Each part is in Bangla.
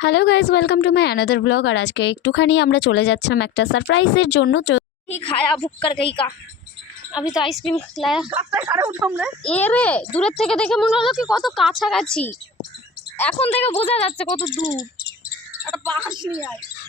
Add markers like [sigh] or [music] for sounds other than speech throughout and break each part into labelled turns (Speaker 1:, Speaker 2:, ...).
Speaker 1: Hello guys welcome to my another blog আর আজকে একটুখানি আমরা চলে যাচ্ছিলাম একটা সারপ্রাইজের জন্য।
Speaker 2: কা। আমি তো আইসক্রিম এ রে দূরের থেকে দেখে মনে হলো কি কত কাছাকাছি। এখন থেকে বোঝা যাচ্ছে কত দূর।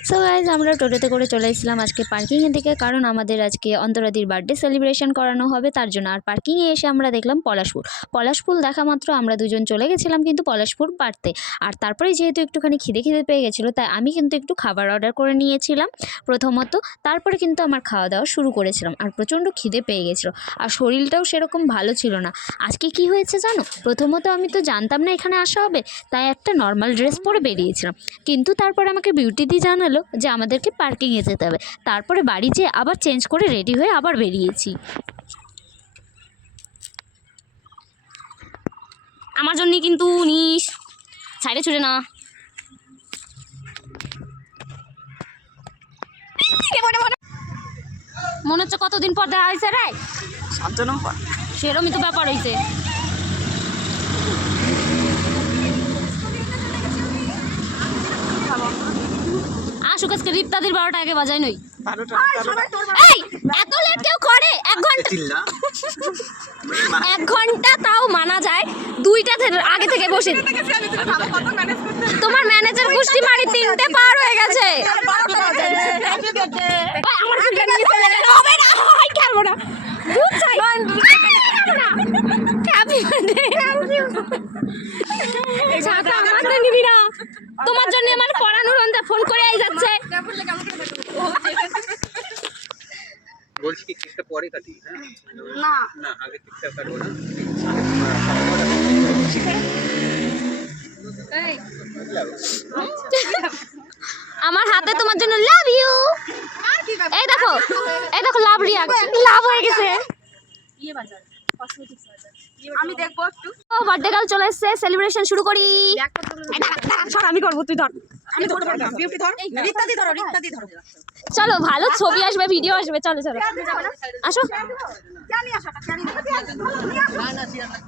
Speaker 1: সো গাইজ আমরা টোটোতে করে চলে এসেছিলাম আজকে পার্কিংয়ের দিকে, কারণ আমাদের আজকে অন্তরাদির বার্থডে সেলিব্রেশন করানো হবে, তার জন্য আর পার্কিংয়ে এসে আমরা দেখলাম পলাশপুর। পলাশপুর দেখা মাত্র আমরা দুজন চলে গেছিলাম কিন্তু পলাশপুর পারতে। আর তারপরে যেহেতু একটুখানি খিদে খিদে পেয়ে গেছিল, তাই আমি কিন্তু একটু খাবার অর্ডার করে নিয়েছিলাম প্রথমত। তারপরে কিন্তু আমার খাওয়া দাওয়া শুরু করেছিলাম আর প্রচণ্ড খিদে পেয়ে গেছিল। আর শরীরটাও সেরকম ভালো ছিল না। আজকে কি হয়েছে জানো? প্রথমত আমি তো জানতাম না এখানে আসা হবে, তাই একটা নর্মাল ড্রেস পরে বেরিয়েছিলাম। কিন্তু তারপরে আমাকে বিউটি দি জানালো যে আমাদেরকে পার্কিংয়ে যেতে হবে। তারপরে বাড়ি যেয়ে আবার চেঞ্জ করে রেডি হয়ে আবার বেরিয়েছি।
Speaker 2: আমার জন্য কিন্তু নিস সাইডে ছুড়ে না। মনে হচ্ছে কতদিন পর দেখা হয়েছে রে? সেরমই তো ব্যাপার হয়েছে। আসুক আজকে রিপ্তাদির বারোটা আগে বাজাই নই। এই এত লেট কেউ করে? এক ঘণ্টা। এক ঘণ্টা তাও মানা যায়। দুইটা আগে থেকে বসে। তোমার ম্যানেজার গোষ্ঠী মারি তিনটে পার হয়ে গেছে। আমার ফুলটা নিয়ে চলে গেল। হবে না, খেলব না। দুধ চাই। Happy birthday. ছাতা আমাকে নিবি না। তোমার জন্য আমার পড়ানোর অন্তে ফোন করে আই যাচ্ছে।
Speaker 3: বলছি কি কেকটা পরে কাটি?
Speaker 2: না।
Speaker 3: না আগে কেকটা কাটবো না
Speaker 2: আমার হাতে তোমার জন্য লাভ ইউ এই দেখো এই দেখো লাভ রিয়াক্ট লাভ হয়ে গেছে
Speaker 4: আমি দেখব একটু
Speaker 2: ও বার্থডে চলে এসেছে সেলিব্রেশন শুরু করি। সর আমি করব তুই ধর।
Speaker 4: আমি ধরতে পারতাম বিউটি ধর। রিক্তাদি ধরো রিক্তাদি ধরো
Speaker 2: চলো ভালো ছবি আসবে ভিডিও আসবে চলো চলো। আসো।
Speaker 4: জানি আসাটা জানি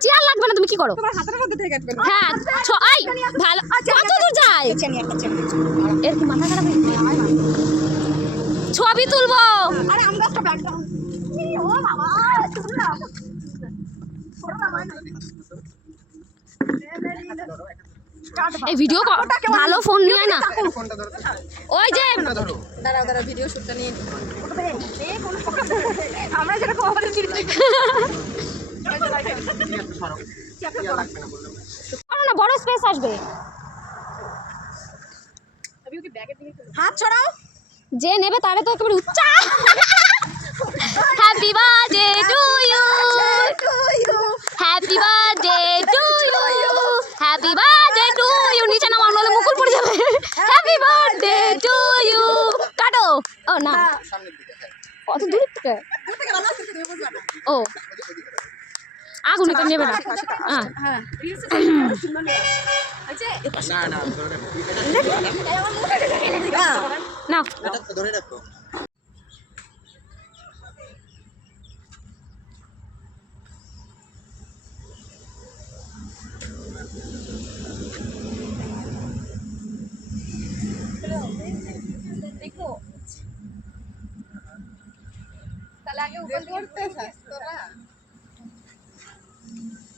Speaker 2: চেয়ার লাগবে না তুমি কি করো?
Speaker 4: তোমার হাতের মধ্যে থেকে গেছে
Speaker 2: হ্যাঁ আই ভালো। কত দূর যায়? এর কি মাথা খারাপ ছবি তুলবো।
Speaker 4: আরে ব্যাকগ্রাউন্ড ও বাবা
Speaker 2: এই ভিডিও ভালো ফোন নিয়ে না। ওই যে
Speaker 4: দাঁড়াও দাঁড়াও ভিডিও শুটটা নিয়ে আমরা যেরকম আমাদের
Speaker 2: না বড় স্পেস আসবে।
Speaker 4: হাত ছড়াও
Speaker 2: যে নেবে তারে তো একেবারে উচ্চা হ্যাপি বার্থডে টু ইউ ও আগুন তো নেবে না হ্যাঁ
Speaker 3: না না ধরে
Speaker 2: না
Speaker 3: রাখো ধরে রাখো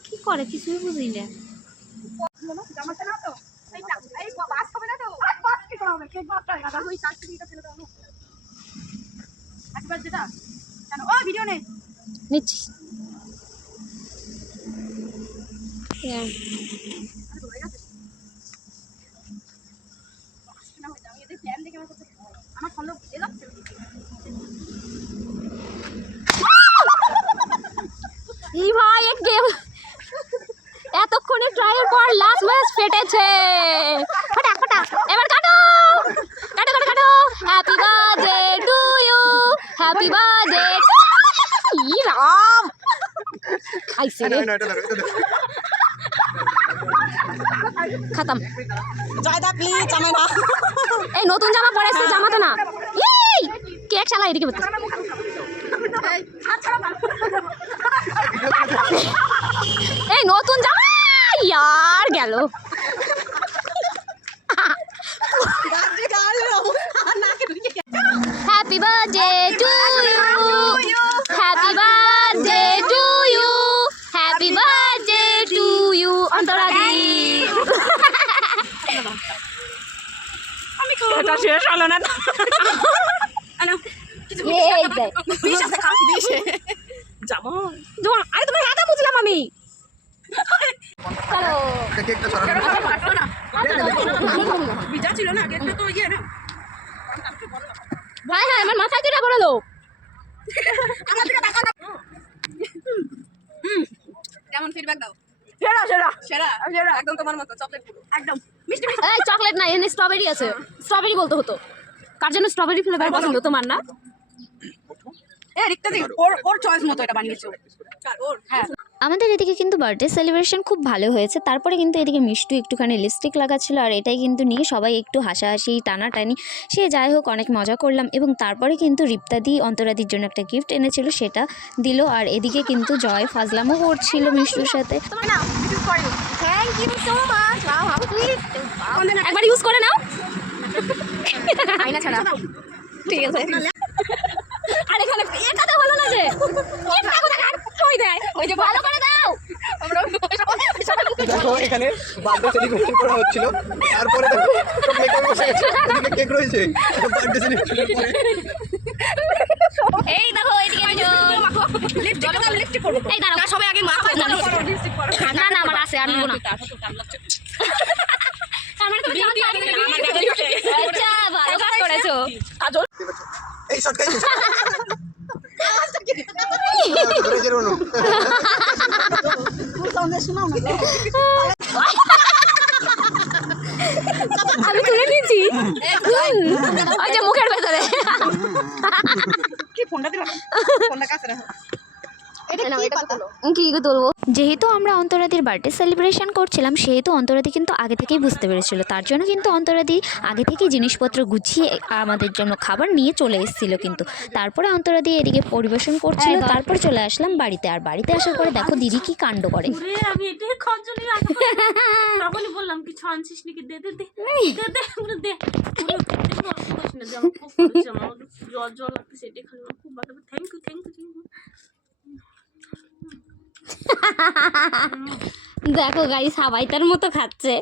Speaker 2: কি করে? কিছুই বুঝি না।
Speaker 4: জামাতে না তো এই না এই বাস হবে না তো আরে বাস কি করা হবে কেক বাস হয় না ওই তার থেকে ফেলে দাও একবার যেটা কেন ও ভিডিও নে
Speaker 2: নিচ্ছি
Speaker 4: না হয়ে যাবে এদের প্ল্যান দেখে আমার করতে আমার সন্দেহ বুঝে যাচ্ছে
Speaker 2: ই ভাই এক গেম এতক্ষণে ট্রাইয়ের পর লাস্ট ম্যাচ ফেটেছে। ফটা ফটা এবার কাটো। কাটো কাটো কাটো। Happy birthday to you happy birthday ই রাম খাইছে রে। খতম।
Speaker 4: জয়দা প্লিজ আমায় না
Speaker 2: এই নতুন জামা পরেছে জামা তো না। এই কেক শালা এদিকে বলতে [laughs] এই নতুন জামা? আর গেল।
Speaker 4: Happy birthday to you happy birthday
Speaker 2: to you
Speaker 4: happy
Speaker 2: birthday to you অন্তরাদি এটা শেষ না আরে তোমার আমি চলো
Speaker 3: কেকটা সরানো
Speaker 4: বিজা ছিল না কেকটা তো ইয়ে না
Speaker 2: ভাই হ্যাঁ আমার মাথায় দুটা বড় লোক
Speaker 4: আমার দিকে তাকাও না কেমন ফিডব্যাক দাও সেরা সেরা সেরা সেরা একদম তোমার মতো চকলেট পুরো একদম মিষ্টি মিষ্টি
Speaker 2: এই চকলেট না স্ট্রবেরি আছে স্ট্রবেরি বলতে হতো কার জন্য স্ট্রবেরি ফ্লেভার পছন্দ তোমার না
Speaker 4: এ রিক্তা দি ওর ওর চয়েস মতো এটা বানিয়েছো হ্যাঁ
Speaker 1: আমাদের এদিকে কিন্তু বার্থডে সেলিব্রেশন খুব ভালো হয়েছে। তারপরে কিন্তু এদিকে মিষ্টু একটুখানি লিপস্টিক লাগাচ্ছিল আর এটাই কিন্তু নিয়ে সবাই একটু হাসাহাসি টানাটানি। সে যাই হোক অনেক মজা করলাম এবং তারপরে কিন্তু রিপ্তাদি অন্তরাদির জন্য একটা গিফট এনেছিল সেটা দিল। আর এদিকে কিন্তু জয় ফাজলামও করছিল মিষ্টুর সাথে।
Speaker 2: একবার ইউজ করে নাও। [laughs] ঠিক আছে। আর এখানে এটা তো ভালো লাগে এটা দেয় ওই যে ভালো করে দাও। আমরা
Speaker 3: দেখো এখানে বার্থডে সেলিব্রেশন করা হচ্ছিল। তারপরে দেখো সব মেকআপ বসে গেছে কেক রয়েছে। বার্থডে সেলিব্রেশন করে
Speaker 2: এই দেখো এইদিকে
Speaker 4: লিপস্টিক দাও লিপস্টিক করব।
Speaker 2: এই দাঁড়াও সবাই আগে মা হয় না
Speaker 4: লিপস্টিক করো।
Speaker 2: না না আমার আছে আর নিব না। আচ্ছা
Speaker 3: এই না [laughs] [laughs]
Speaker 2: আমি তুলে নিয়েছি। ওই যে মুখের ভেতরে।
Speaker 4: কি ফোনটা দিলাম ফোনটা কাছে রাখো।
Speaker 2: কি তুলবো?
Speaker 1: যেহেতু আমরা অন্তরাদির বার্থডে সেলিব্রেশন করছিলাম সেহেতু অন্তরাদি কিন্তু আগে থেকেই বুঝতে পেরেছিল। তার জন্য কিন্তু অন্তরাদি আগে থেকেই জিনিসপত্র গুছিয়ে আমাদের জন্য খাবার নিয়ে চলে এসেছিল কিন্তু। তারপরে অন্তরাদি এদিকে পরিবেশন করছিল তারপর চলে আসলাম বাড়িতে। আর বাড়িতে আসার পরে দেখো দিদি কি কাণ্ড করে।
Speaker 5: আমি এটাই বললাম নাকি? দে দে দে দে দে দে লাগতেছে এটাই খালি খুব ভালো thank you thank you thank you
Speaker 2: দেখো গাই সবাই তার মতো খাচ্ছে।